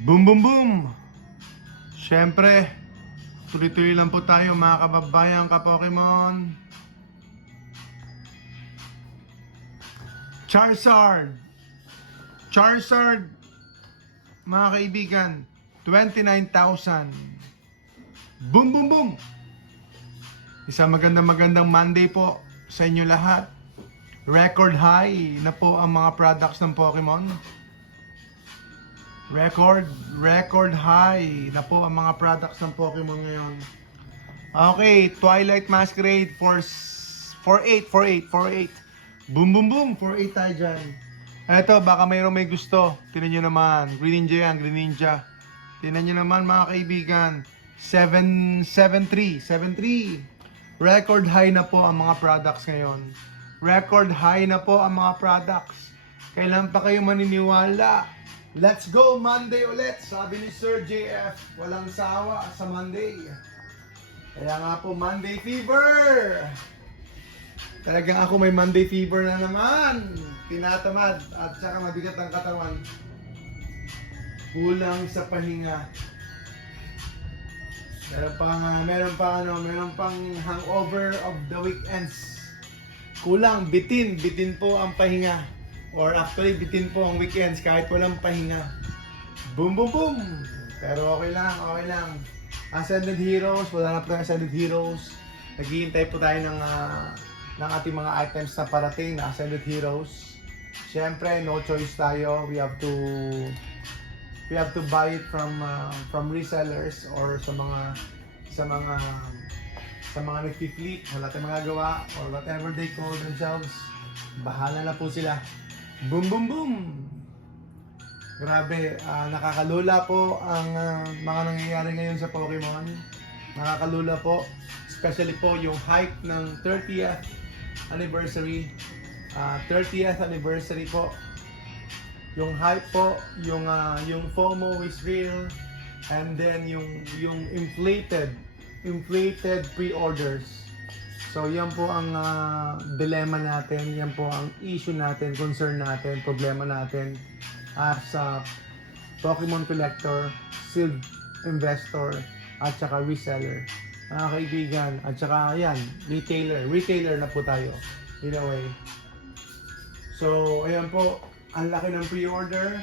Boom, boom, boom! Siyempre, tuloy-tuloy lang po tayo mga kababayan ka-Pokemon. Charizard! Charizard! Mga kaibigan, 29,000. Boom, boom, boom! Isang magandang Monday po sa inyo lahat. Record high na po ang mga products ng Pokemon. Record high na po ang mga products ng Pokemon ngayon. Okay, Twilight Masquerade for 48. Boom, boom, boom, 48 tayo dyan. Eto, baka mayroong may gusto. Tinan nyo naman, Green Ninja yan, Green Ninja. Tinan nyo naman mga kaibigan, 773. Record high na po ang mga products ngayon. Record high na po ang mga products. Kailan pa kayo maniniwala? Let's go Monday ulit, sabi ni Sir JF. Walang sawa sa Monday. Kaya nga po, Monday fever. Talagang ako may Monday fever na naman. Tinatamad at saka mabigat ang katawan. Kulang sa pahinga. Meron pang hangover of the weekends. Kulang, bitin po ang pahinga. Or actually, bitin po ang weekends kahit walang pahinga. Boom, boom, boom! Pero okay lang. Ascended Heroes, wala na po tayong Ascended Heroes. Naghihintay po tayo ng ating mga items na parating na Ascended Heroes. Siyempre, no choice tayo. We have to buy it from resellers or sa mga nagpi-fleet, wala tayong magagawa or whatever they call themselves. Bahala na po sila. Boom, boom, boom! Grabe, nakakalula po ang mga nangyayari ngayon sa Pokemon. Nakakalula po, especially po yung hype ng 30th anniversary. 30th anniversary po. Yung hype po, yung FOMO is real, and then yung inflated pre-orders. So yan po ang dilemma natin, yan po ang issue natin, concern natin, problema natin as a Pokemon collector, sealed investor, at saka reseller. Mga kaibigan, at saka yan, retailer na po tayo in a way. So ayan po, ang laki ng pre-order,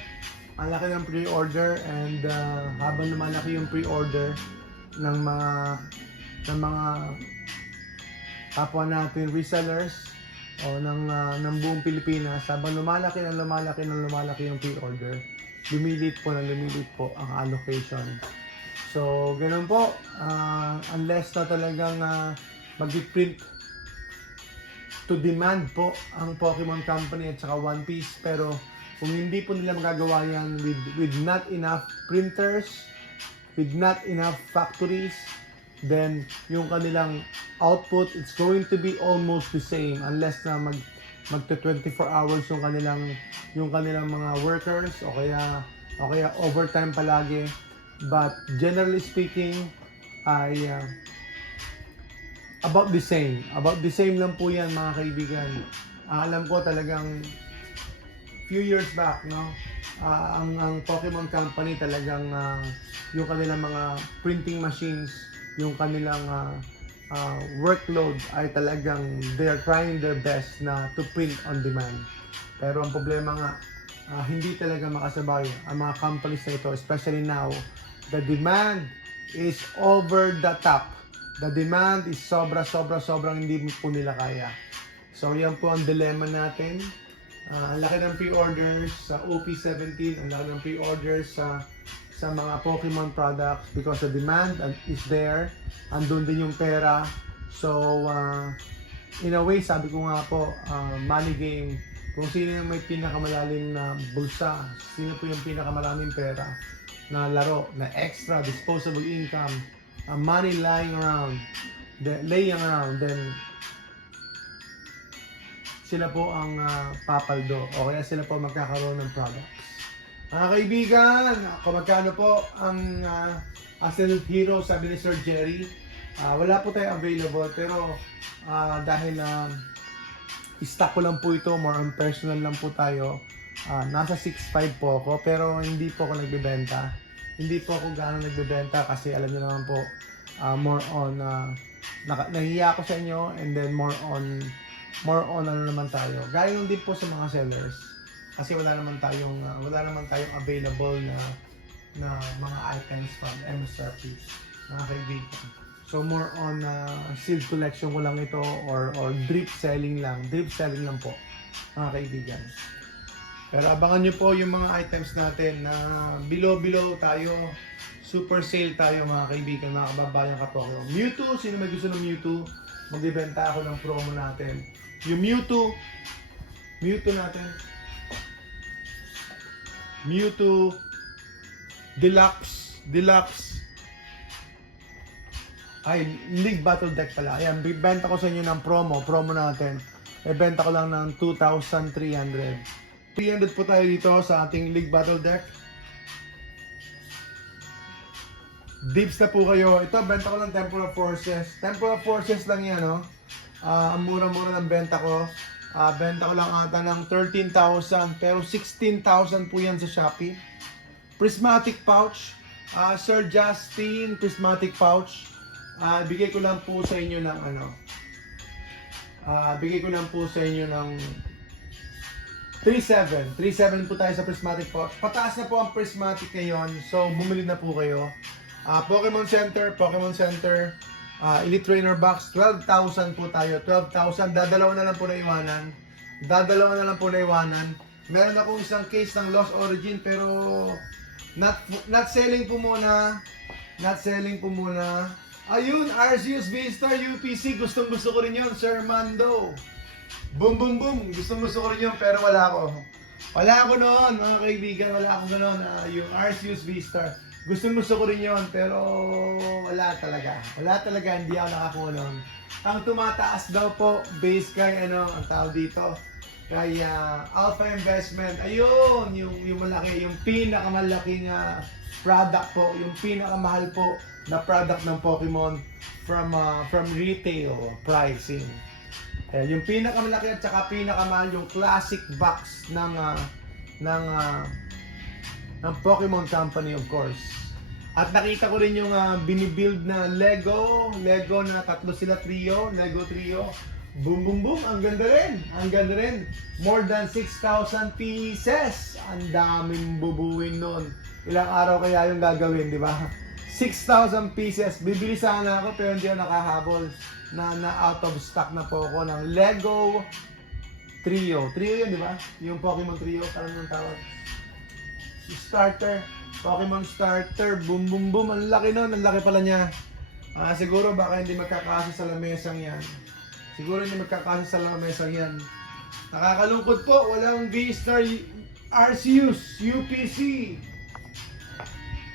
and habang lumalaki yung pre-order ng mga kapwa natin resellers o ng buong Pilipinas, habang lumalaki yung pre-order, lumilit po ang allocation. So, ganun po, unless na talagang mag-print to demand po ang Pokemon Company at saka One Piece, pero kung hindi po nila magagawa yan with not enough printers, with not enough factories, then yung kanilang output, it's going to be almost the same unless na magta 24 hours yung kanilang mga workers o kaya overtime palagi. But generally speaking, ay about the same lang po yan mga kaibigan. Alam ko talagang few years back, no, ang Pokemon Company talagang yung kanilang mga printing machines, yung kanilang workload ay talagang they're trying their best na to print on demand. Pero ang problema nga, hindi talaga makasabay ang mga companies na ito, especially now. The demand is over the top. The demand is sobrang hindi po nila kaya. So yan po ang dilemma natin. Ang laki ng pre-orders sa OP17, ang laki ng pre-orders sa mga Pokemon products because the demand is there. Andun din yung pera. So, in a way, sabi ko nga po, money game. Kung sino yung may pinakamalalim na bulsa, sino po yung pinakamaraming pera na laro, na extra disposable income, money laying around, then sila po ang papaldo o kaya sila po magkakaroon ng products. Mga kaibigan, kung magkano po ang Ascended Hero, sabi ni Sir Jerry, wala po tayo available, pero dahil stock ko lang po ito, more on personal lang po tayo, nasa 6.5 po ako, pero hindi po ako nagbebenta. hindi po ako gaano nagbebenta kasi alam niyo naman po, more on, nahihiya ako sa inyo, and then more on ano naman tayo. Gaya nun din po sa mga sellers. Kasi wala naman tayong available na mga items from MSRP, mga kaibigan. So more on sealed collection ko lang ito, or drip selling lang po, mga kaibigan. Pero abangan nyo po yung mga items natin na below tayo, super sale tayo, mga kaibigan, mga kababayan kapokyo. Mewtwo, sino may gusto ng Mewtwo, magbibenta ako ng promo natin. Yung Mewtwo natin, Mewtwo Deluxe ay League Battle Deck pala. Ayan, bibenta ko sa inyo ng promo natin. Benta ko lang ng 2,300. 300 po tayo dito sa ating League Battle Deck. Dips na po kayo. Ito, benta ko lang Temple of Forces. Temple of Forces lang yan, no? Ang mura-mura ng benta ko. Benta ko lang ata ng 13,000, pero 16,000 po yan sa Shopee. Prismatic pouch, Sir Justin, prismatic pouch. Bigay ko lang po sa inyo ng bigay ko lang po sa inyo ng 3,700 po tayo sa prismatic pouch. Pataas na po ang prismatic ngayon, so bumili na po kayo. Pokemon Center, Elite Trainer Box, 12,000 po tayo. 12,000, dadalawa na lang po na iwanan. Meron akong isang case ng Lost Origin, pero not selling po muna. Ayun, Arceus V-Star UPC, gustong gusto ko rin yun, Sir Mando. Boom, gustong gusto ko rin yun, pero wala ako noon, mga kaibigan, wala ako ganoon. Yung Arceus V-Star, gustong gusto ko rin yun, pero wala talaga, hindi ako nakakuha noon. Ang tumataas daw po, base kay ang tawag dito, kay Alpha Investment. Ayun, yung malaki, yung pinakamalaking product po, yung pinakamahal po na product ng Pokemon from retail pricing. Yung pinakamalaki at saka pinakamahal yung classic box ng Pokemon Company, of course. At nakita ko rin yung binibuild na Lego na tatlo sila, Lego trio. Boom, ang ganda rin. More than 6,000 pieces. Ang daming bubuin nun. Ilang araw kaya yung gagawin, di ba? 6,000 pieces. Bibili sana ako pero hindi ako nakahabol. Na out of stock na po ako ng Lego Trio. Trio yun, di ba? Yung Pokemon Trio, parang yung tawag. Starter. Pokemon Starter. Boom. Ang laki nun. Ang laki pala niya. Siguro baka hindi magkakasya sa lamesang yan. Nakakalungkot po. Walang V-Star Arceus UPC.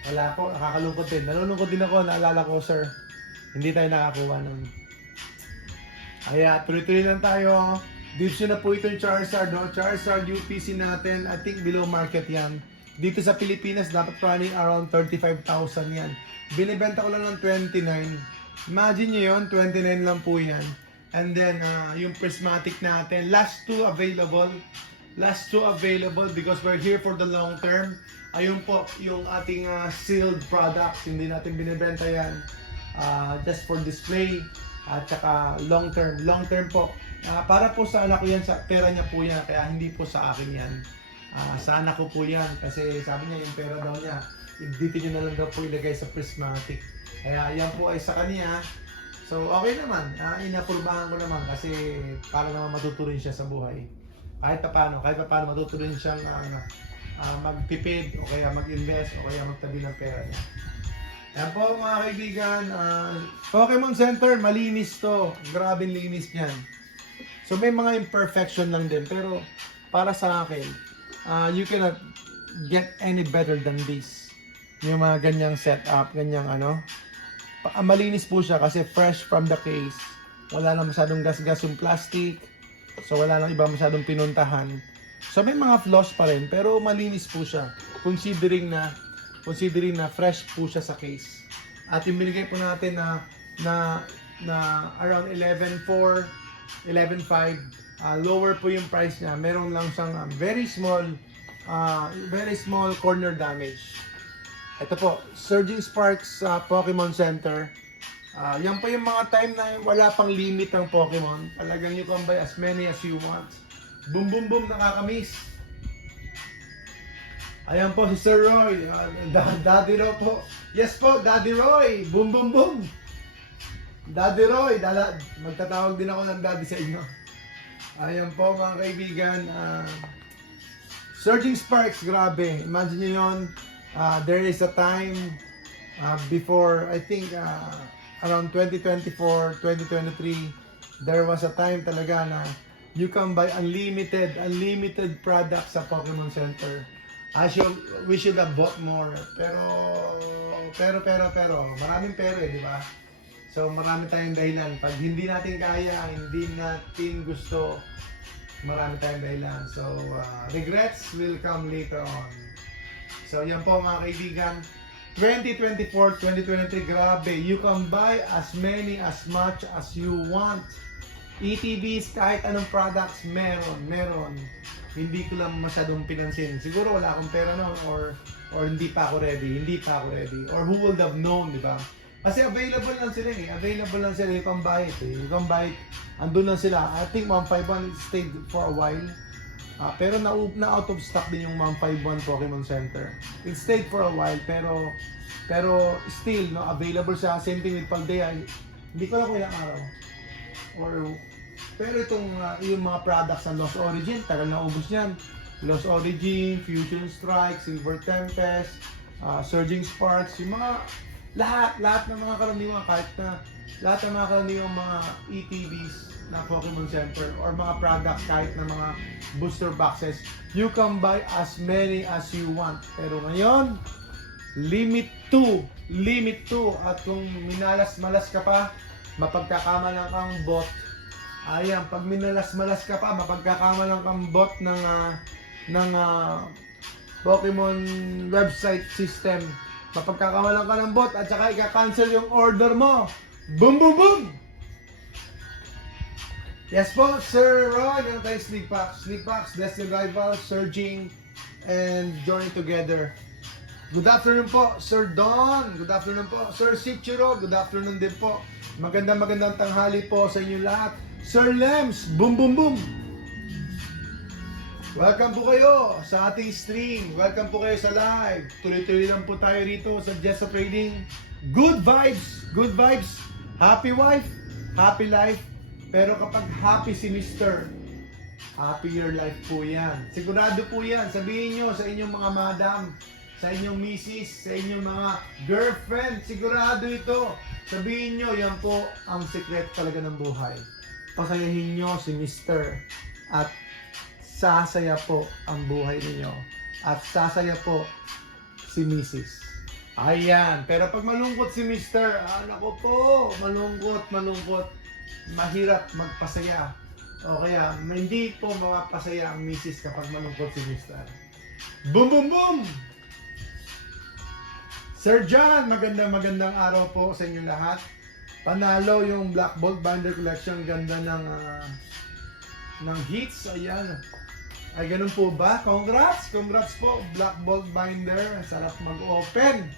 Wala po. Nakakalungkot din. Nalulungkot din ako. Naalala ko, sir. Hindi tayo nakakuha nun. Kaya tuloy-tuloy lang tayo. Dito na po itong Charizard, no? Charizard UPC natin, I think below market yan. Dito sa Pilipinas, dapat running around 35,000 yan. Binibenta ko lang ng 29. Imagine nyo yun, 29 lang po yan. And then, yung prismatic natin, last two available because we're here for the long term. Ayun po, yung ating sealed products, hindi natin binibenta yan. Just for display. At saka long term po. Para po sa anak ko yan, sa pera niya po yan, kaya hindi po sa akin yan. Sa anak ko po yan, kasi sabi niya yung pera daw niya, dito niyo na lang daw po ilagay sa prismatic. Kaya yan po ay sa kanya. So okay naman, inapurbahan ko naman kasi para naman matuturin siya sa buhay. Kahit pa paano matuturin siyang magtipid o kaya mag-invest o kaya magtabi ng pera niya. Yan po mga kaibigan, Pokemon Center, malinis to. Grabe linis niyan. So may mga imperfection lang din, pero para sa akin, you cannot get any better than this. Yung mga ganyang setup, ganyang malinis po siya kasi fresh from the case. Wala na masyadong gas-gas yung plastic. So wala lang iba masyadong pinuntahan. So may mga flaws pa rin, pero malinis po siya. Considering na fresh po siya sa case. At yung binigay po natin na around 11.4, 11.5, lower po yung price niya. Meron lang siyang very small corner damage. Ito po, Surging Sparks Pokemon Center. Yan po yung mga time na wala pang limit ang Pokemon. Talagang you can buy as many as you want. Boom, boom, boom, nakakamiss. Ayan po si Sir Roy. Daddy Roy po. Yes po, Daddy Roy. Boom, boom, boom. Daddy Roy. Magtatawag din ako ng daddy sa inyo. Ayan po mga kaibigan. Surging Sparks, grabe. Imagine nyo yun. There is a time before, I think, around 2024, 2023, there was a time talaga na you can buy unlimited products sa Pokemon Center. We should have bought more. Pero, maraming pero di ba? So, marami tayong dahilan. Pag hindi natin kaya, hindi natin gusto, marami tayong dahilan. So, regrets will come later on. So, yan po mga kaibigan. 2024, 2023, grabe. You can buy as many, as much as you want. ETBs, kahit anong products, meron. Hindi ko lang masyadong pinansin. Siguro wala akong pera noon or hindi pa ako ready. Or who would have known, di ba? Kasi available lang sila eh. You can buy it eh. You can buy it. Andun lang sila. I think 151 stayed for a while. Pero na out of stock din yung 151 Pokemon Center. It stayed for a while pero still no, available siya. Same thing with Paldea. Hindi ko lang kung ilang araw. Pero itong yung mga products ng Lost Origin, tagal na ubos niyan. Lost Origin, Fusion Strike, Silver Tempest, Surging Sparks, yung mga lahat ng mga karaniwang lahat ng mga karaniwang mga ETBs na Pokemon Center or mga products kahit na mga booster boxes, you can buy as many as you want. Pero ngayon, limit 2 at kung minalas-malas ka pa, mapagkakamalan kang bot. Ayan, pag minalas-malas ka pa, mapagkakamalan kang bot ng Pokemon website system. Mapagkakamalan ka ng bot at saka i-cancel yung order mo. Boom, boom, boom! Yes po, Sir Ron, yung tayo Sleep Packs, Destiny Rival, Surging, and Journey Together. Good afternoon po, Sir Don. Good afternoon po, Sir Sichiro. Good afternoon din po. Magandang tanghali po sa inyo lahat. Sir Lems, boom, boom, boom. Welcome po kayo sa ating stream. Welcome po kayo sa live. Tuloy-tuloy lang po tayo rito sa Jessa Trading. Good vibes. Happy wife, happy life. Pero kapag happy si Mr., happier life po yan. Sigurado po yan. Sabihin nyo sa inyong mga madam, sa inyong misis, sa inyong mga girlfriend, sigurado ito. Sabihin nyo, yan po ang secret talaga ng buhay. Pasayahin nyo si Mr. at sasaya po ang buhay ninyo. At sasaya po si Mrs. Ayan. Pero pag malungkot si Mr., anak ko po, malungkot. Mahirap magpasaya. O kaya, hindi po mapasaya ang Mrs. kapag malungkot si Mr. Boom, boom, boom! Sir John, magandang araw po sa inyo lahat. Panalo yung Black Bolt Binder Collection. Ganda ng hits. Ayan. Ay, ganun po ba? Congrats po. Black Bolt Binder. Sarap mag-open.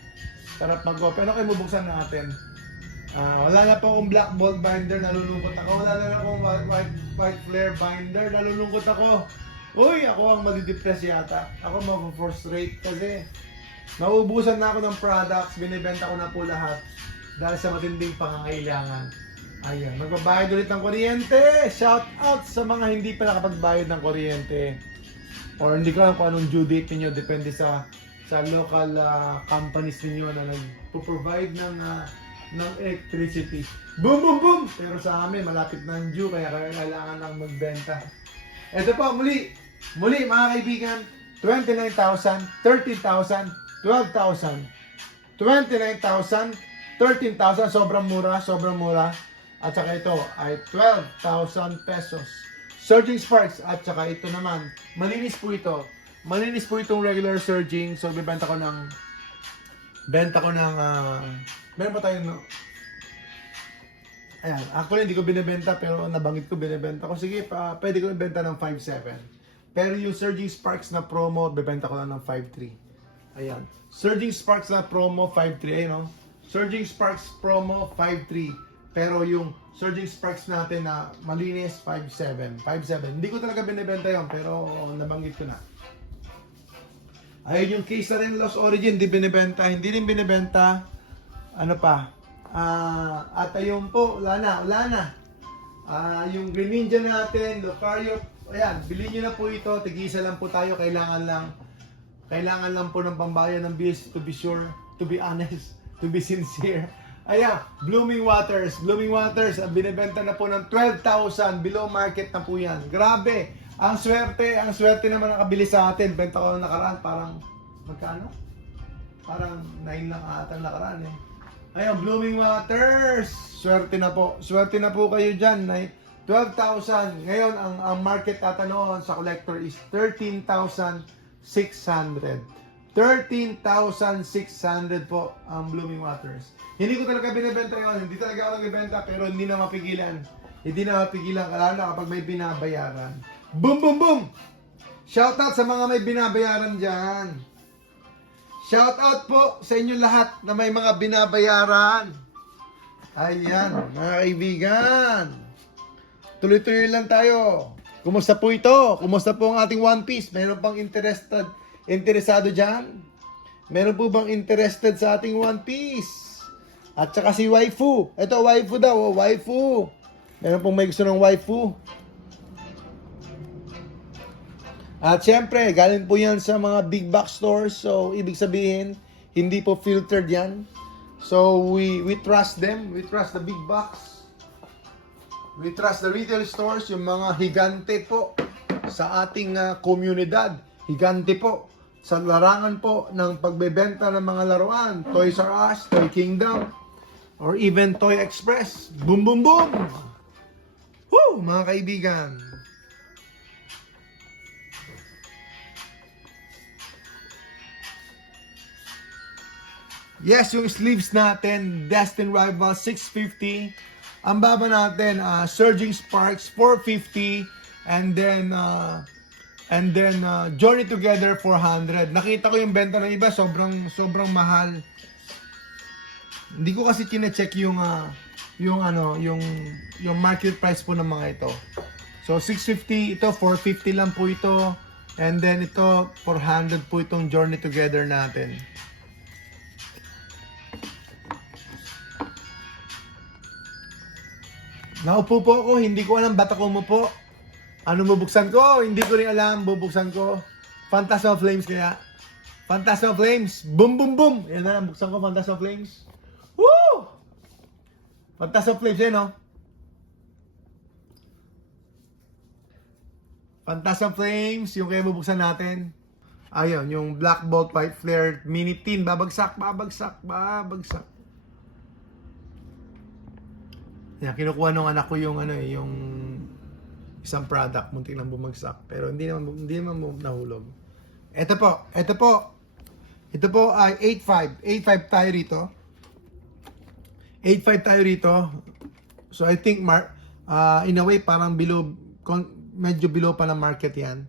Ano kayo mabuksan natin? Wala na po akong Black Bolt Binder. Nalulungkot ako. Wala na akong white flare binder. Nalulungkot ako. Uy, ako ang madidepress yata. Ako mag-frustrate kasi maubusan na ako ng products. Binibenta ko na po lahat. Dahil sa matinding pangangailangan. Ayan, magbabayad ulit ng kuryente. Shout out sa mga hindi pa nakapagbayad ng kuryente. Or hindi ko alam kung anong due date niyo. Depende sa local companies niyo na nagpo-provide ng electricity. Boom, boom, boom! Pero sa amin, malapit na ang due. Kaya kailangan lang magbenta. Ito po, muli mga kaibigan. 29,000, 13,000, 12,000. 29,000, 13,000, sobrang mura. At saka ito ay 12,000 pesos. Surging Sparks, at saka ito naman, malinis po itong regular Surging. So, benta ko ng meron pa tayo ayan, actually hindi ko binibenta pero nabanggit ko binibenta ko. Sige, pwede ko ibenta ng 5.7. Pero yung Surging Sparks na promo, bibenta ko lang ng 5.3. Ayan. Surging Sparks na promo 5.3. Ayun, no? Surging Sparks promo 5.3. Pero yung Surging Sparks natin na malinis 5.7. 5.7. Hindi ko talaga binibenta yun, pero nabanggit ko na. Ayun yung case na rin Lost Origin, hindi binibenta. Hindi rin binibenta. Ano pa? At ayun po, wala na. Yung Green Ninja natin, Lucario, ayan, bilhin nyo na po ito. Tig-isa lang po tayo, kailangan lang po ng pambayan ng bills, to be sure, to be honest, to be sincere. Ayan, Blooming Waters, ang binibenta na po ng 12,000, below market na po yan. Grabe, ang swerte naman nakabili sa atin. Benta ko ng nakaraan, parang, magkano? Parang 9 lang ata nakaraan eh. Ayan, Blooming Waters, swerte na po kayo dyan. 12,000, ngayon ang market ata noon sa collector is 13,600. 13,600 po ang Blooming Waters. Hindi ko talaga binibenta yun. Hindi talaga ako nagbibenta, pero hindi na mapigilan. Lalo na kapag may binabayaran. Boom, boom, boom! Shoutout sa mga may binabayaran dyan. Shoutout po sa inyo lahat na may mga binabayaran. Ayan, mga kaibigan. Tuloy-tuloy lang tayo. Kumusta po ito? Kumusta po ang ating One Piece? Meron pang interesado dyan? Meron po bang interested sa ating One Piece? At saka si waifu. Ito, waifu daw. Oh, waifu. Meron pong may gusto ng waifu. At syempre, galing po yan sa mga big box stores. So, ibig sabihin, hindi po filtered yan. So, we trust them. We trust the big box. We trust the retail stores, yung mga higante po sa ating komunidad. Higante po sa larangan po ng pagbebenta ng mga laruan. Toys R Us, Toy Kingdom, or even Toy Express. Boom, boom, boom! Woo! Mga kaibigan. Yes, yung sleeves natin, Destined Rival 650. Ang baba natin, Surging Sparks 450, and then Journey Together 400. Nakita ko yung benta ng iba, sobrang mahal. Hindi ko kasi kine-check yung market price po ng mga ito. So 650 ito, 450 lang po ito, and then ito 400 po itong Journey Together natin. Naupo po ako, hindi ko alam ba't ako umupo. Ano bubuksan ko? Hindi ko rin alam, bubuksan ko. Phantasma Flames kaya. Phantasma Flames, boom boom boom. Yan na, buksan ko Phantasma Flames. Woo! Phantasma Flames eh, no? Phantasma Flames, yung kaya bubuksan natin. Ayun, yung Black Bolt White Flare Mini Tin. Babagsak. Yeah, kinukuha nung anak ko yung yung isang product, muntik nang bumagsak, pero hindi naman nahulog. Ito po ay 8.5 tayo rito. 8.5 tayo rito. So I think in a way parang medyo below pa ng market yan.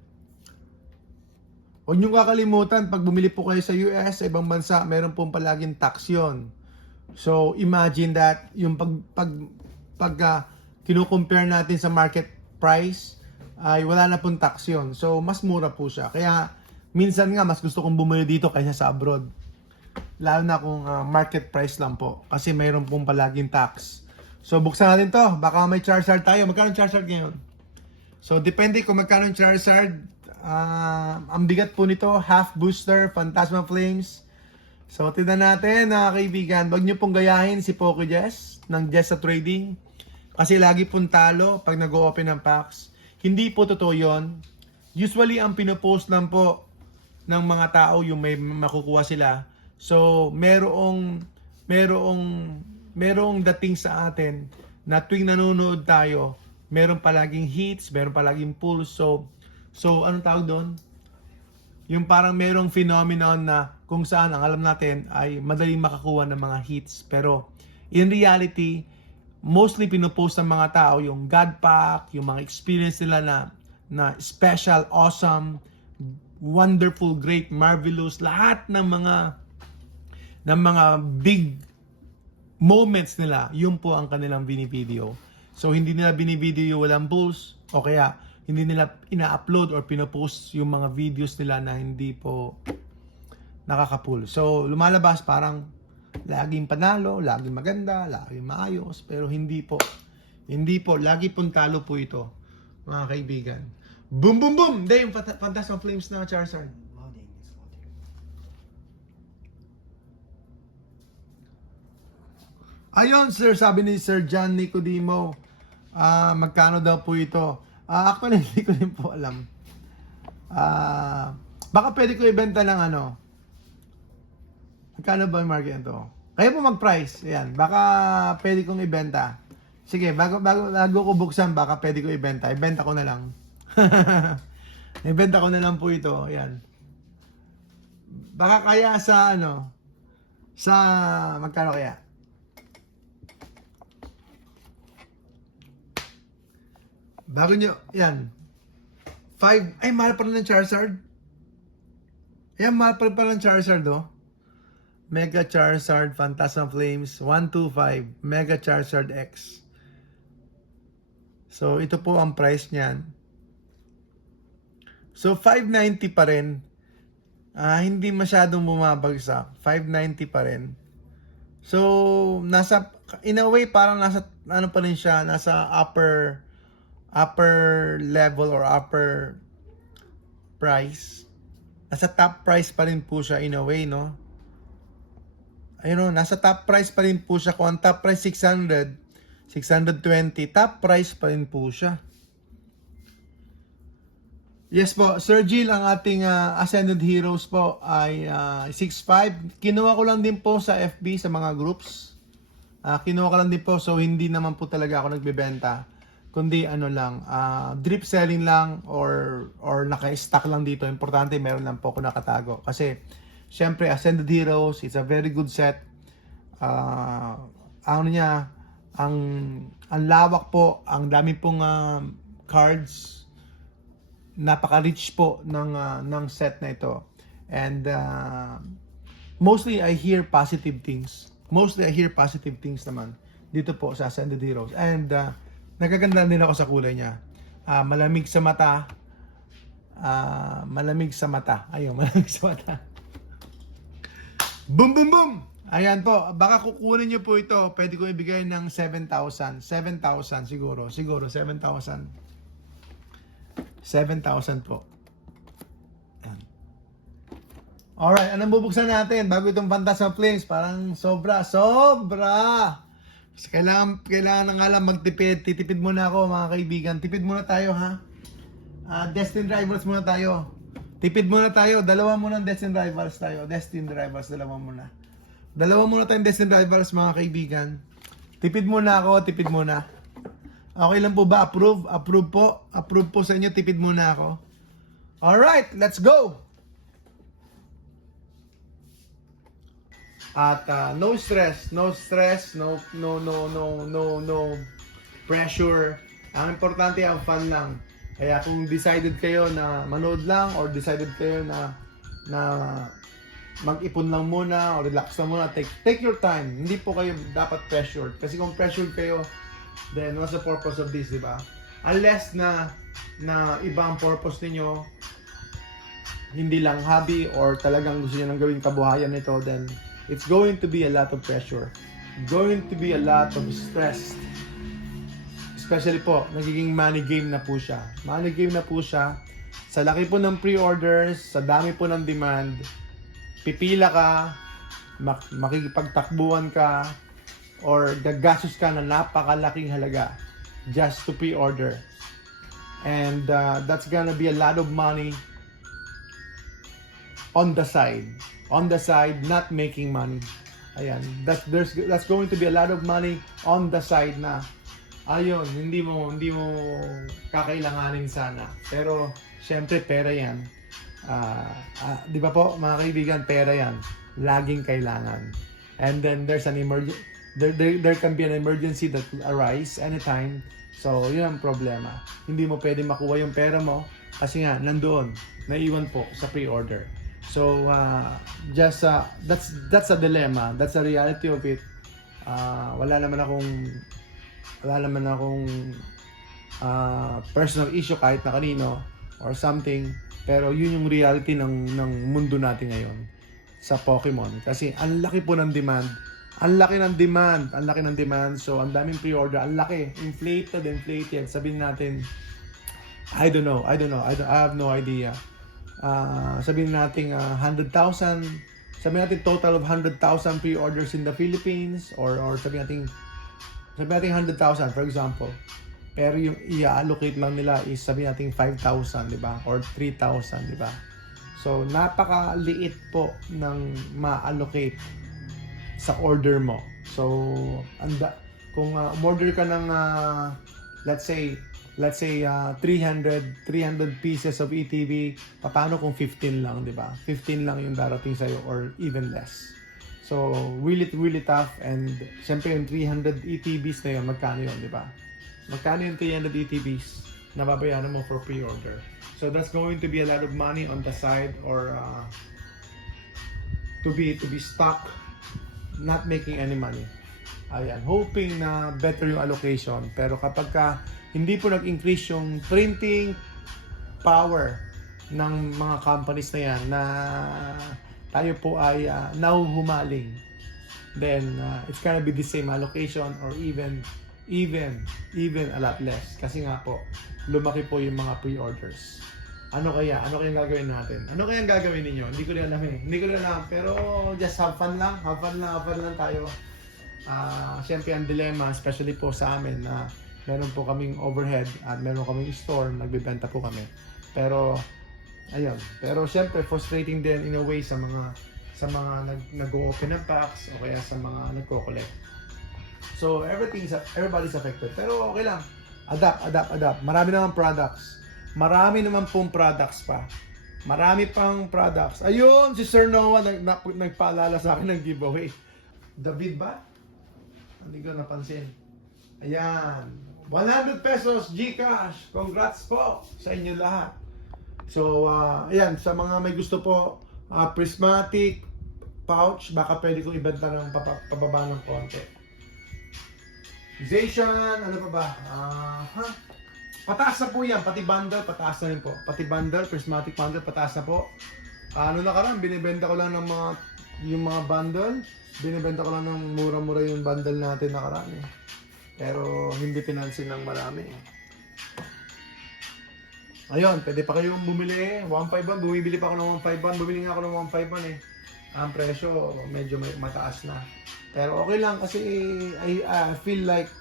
Huwag niyong kakalimutan, pag bumili po kayo sa US, sa ibang bansa, meron pong palaging tax yun. So imagine that, yung pag kino-compare natin sa market price, ay wala na pong tax yun. So, mas mura po siya. Kaya, minsan nga, mas gusto kong bumili dito kaysa sa abroad. Lalo na kung market price lang po. Kasi mayroon pong palaging tax. So, buksan natin to. Baka may Charizard tayo. Magkano Charizard ngayon? So, depende kung magkano Charizard. Ang bigat po nito, half booster, Phantasma Flames. So, tignan natin, kaibigan. Wag nyo pong gayahin si Poké Jess ng Jess sa Trading. Kasi lagi pong talo pag nag-open ng packs. Hindi po totoo yun. Usually, ang pinopost lang po ng mga tao yung may makukuha sila. So, merong dating sa atin na tuwing nanonood tayo, meron palaging hits, meron palaging pulls. So anong tawag doon? Yung parang merong phenomenon na kung saan ang alam natin ay madaling makakuha ng mga hits. Pero in reality, mostly pinopost ng mga tao yung God Pack, yung mga experience nila na special, awesome, wonderful, great, marvelous, lahat ng mga big moments nila, yun po ang kanilang binivideo. So hindi nila binivideo yung walang pulse, o kaya hindi nila ina-upload or pinopost yung mga videos nila na hindi po nakaka-pull. So lumalabas parang laging panalo, laging maganda, laging maayos, pero hindi po. Hindi po, lagi pong talo po ito, mga kaibigan. Boom, boom, boom! Hindi, yung Phantasm Flames na Charizard. Loading is loading. Ayun, sir, sabi ni Sir John Nicodemo, magkano daw po ito? Actually, hindi ko din po alam. Baka pwede ko ibenta ng ano. Magkano ba yung market ito? Kaya po mag-price. Ayan, baka pwede kong ibenta. Sige, bago ko buksan, baka pwede ko ibenta. Ibenta ko na lang. Ibenta ko na lang po ito. Ayan. Baka kaya sa ano, sa magkano kaya? Bago nyo, yan. 5, ay mahal pa rin ng Charizard. Ayan, mahal pa rin ng Charizard, oh. Mega Charizard, Phantasm Flames, 125, Mega Charizard X. So, ito po ang price niyan. So, 590 pa rin. Hindi masyadong bumabagsak. 590 pa rin. So, nasa, in a way, parang nasa, ano pa rin siya, nasa upper level or upper price. Nasa top price pa rin po siya in a way, no? Ayun, nasa top price pa rin po siya. Kung ang top price 600, 620, top price pa rin po siya. Yes po, Sir Jill, ang ating Ascended Heroes po ay 6.5. Kinuha ko lang din po sa FB, sa mga groups. Kinuha ko lang din po, so hindi naman po talaga ako nagbebenta. Kundi ano lang, drip selling lang or naka-stock lang dito. Importante, meron lang po ako nakatago. Kasi, syempre, Ascended Heroes, it's a very good set. Ano niya, ang lawak po, ang dami pong cards. Napaka-rich po ng set na ito. And mostly I hear positive things. Mostly I hear positive things naman dito po sa Ascended Heroes. And nagaganda din ako sa kulay niya. Malamig sa mata. Malamig sa mata. Ayun, malamig sa mata. Boom, boom, boom! Ayan po. Baka kukunin nyo po ito. Pwede ko ibigay ng 7,000. 7,000 siguro. Siguro 7,000. 7,000 po. Ayan. Alright, anong bubuksan natin bago itong Phantasm Flames? Parang sobra. Kasi kailangan na nga lang magtipid. Titipid muna ako, mga kaibigan. Tipid muna tayo, ha? Destined Rivals muna tayo. Tipid muna tayo. Dalawa muna Destined Rivals tayo. Destined Rivals, dalawa muna. Dalawa muna tayong Destined Rivals, mga kaibigan. Tipid muna ako, tipid muna. Okay lang po ba? Approve? Approve po. Approve po sa inyo. Tipid muna ako. Alright, let's go! At no stress, no pressure. Ang importante ang fun lang. Kaya kung decided kayo na manood lang or decided kayo na mag-ipon lang muna or relax lang muna, take your time. Hindi po kayo dapat pressured. Kasi kung pressured kayo, then what's the purpose of this, di ba? Unless na iba ang purpose niyo, hindi lang hobby or talagang gusto niyo nang gawing kabuhayan nito, then it's going to be a lot of pressure. Going to be a lot of stress. Especially po, nagiging money game na po siya. Money game na po siya. Sa laki po ng pre-orders, sa dami po ng demand, pipila ka, makikipagtakbuhan ka, or gagastos ka na napakalaking halaga just to pre-order. And that's gonna be a lot of money on the side. On the side, not making money. Ayan, that's going to be a lot of money on the side na ayun, hindi mo kakailanganin sana. Pero syempre pera 'yan. Di ba po, mga kaibigan, pera 'yan. Laging kailangan. And then there's an emergency. There can be an emergency that will arise anytime. So, yun ang problema. Hindi mo pwede makuha yung pera mo Kasi nga, nandoon. Naiwan po sa pre-order. So, that's a dilemma. That's a reality of it. Wala naman akong personal issue kahit na kanino or something. Pero yun yung reality ng mundo natin ngayon sa Pokemon. Kasi ang laki po ng demand. Ang laki ng demand. So, ang daming pre-order. Ang laki. Inflated. Sabihin natin, I don't know. I have no idea. Sabihin natin 100,000. Sabihin natin total of 100,000 pre-orders in the Philippines. Or sabihin natin 100,000 for example. Pero yung i-allocate lang nila is sabihin natin 5,000, di ba? Or 3,000, di ba? So, napakaliit po ng ma-allocate sa order mo. So, kung umorder ka ng let's say 300 pieces of ETB, paano kung 15 lang, di ba? 15 lang yung darating sa'yo or even less. So, really tough. And siyempre yung 300 ETBs na yun, magkano yun, di ba? Magkano yung 300 ETBs na babayaran mo for pre-order? So, that's going to be a lot of money on the side or to be stuck not making any money. Ayan, hoping na better yung allocation. Pero kapag hindi po nag-increase yung printing power ng mga companies na yan na tayo po ay nahuhumaling, then it's gonna be the same allocation or even a lot less. Kasi nga po, lumaki po yung mga pre-orders. Ano kaya gagawin natin? Ano kaya gagawin ninyo? Hindi ko rin alam. Pero just have fun lang tayo. Siyempre ang dilemma, especially po sa amin na meron po kaming overhead at meron kaming store, nagbebenta po kami. Pero ayun, siyempre frustrating din in a way sa mga nag-open ng packs o kaya sa mga nagko-collect. So everybody's affected. Pero okay lang. Adapt. Marami naman pong products pa. Marami pang products. Ayun, si Sir Noah nagpaalala sa akin ng giveaway. David ba? Hindi ko napansin. Ayan. 100 pesos GCash. Congrats po sa inyo lahat. So, ayan. Sa mga may gusto po, prismatic pouch, baka pwede kong ibenta ng pababa ng konti. Zation, ano pa ba? Pataas na po yan, pati bundle, pataas na rin po. Pati bundle, prismatic bundle, pataas na po. Binibenta ko lang ng yung mga bundle. Binibenta ko lang ng mura-mura yung bundle natin nakaraan. Pero hindi pinansin ng marami. Ayun, pwede pa kayong bumili. 151, bumibili pa ako ng 151. Bumili nga ako ng 151 eh. Ang presyo, medyo mataas na. Pero okay lang kasi I feel like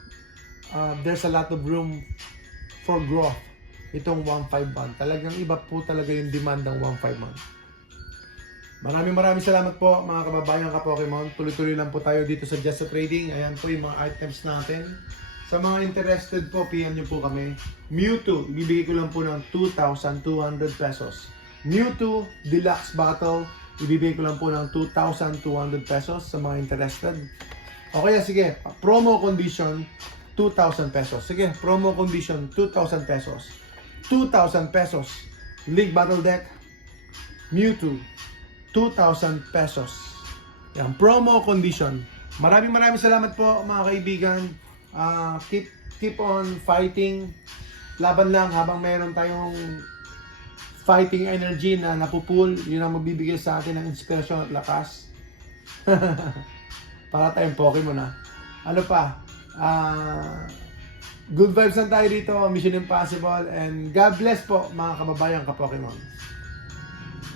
there's a lot of room for growth itong 151. Talagang iba po talaga yung demand ng 151. Maraming salamat po mga kababayan ka-Pokemon. Tuloy-tuloy lang po tayo dito sa Just Trading. Ayan po yung mga items natin. Sa mga interested po, PM nyo po kami. Mewtwo, ibibigay ko lang po ng 2,200 pesos. Mewtwo Deluxe Battle, ibibigay ko lang po ng 2,200 pesos sa mga interested. O kaya sige, promo condition 2,000 pesos. Sige, promo condition 2,000 pesos. 2,000 pesos. League Battle Deck Mewtwo 2,000 pesos. Yan, promo condition. Maraming salamat po mga kaibigan. Keep on fighting. Laban lang habang meron tayong fighting energy na napupul. Yun ang magbibigay sa atin ng inspirasyon at lakas. Para tayong Pokemon ha. Ano pa? Good vibes lang tayo dito. Mission Impossible. And God bless po mga kababayan ka-Pokemon.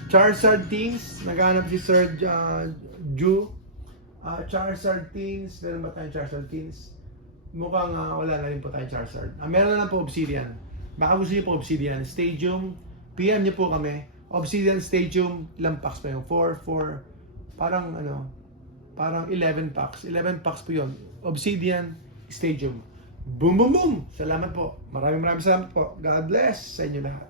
Charizard Teens, naghanap si Sir Ju. Charizard Teens, meron ba tayong Charizard Teens? Mukhang wala na rin po tayong Charizard. Meron na lang po Obsidian. Baka gusto niyo po Obsidian. Stadium, PM niyo po kami. Obsidian Stadium, ilang packs pa yung 4, parang 11 packs. 11 packs po yun. Obsidian Stadium. Boom! Salamat po. Maraming salamat po. God bless sa inyo lahat.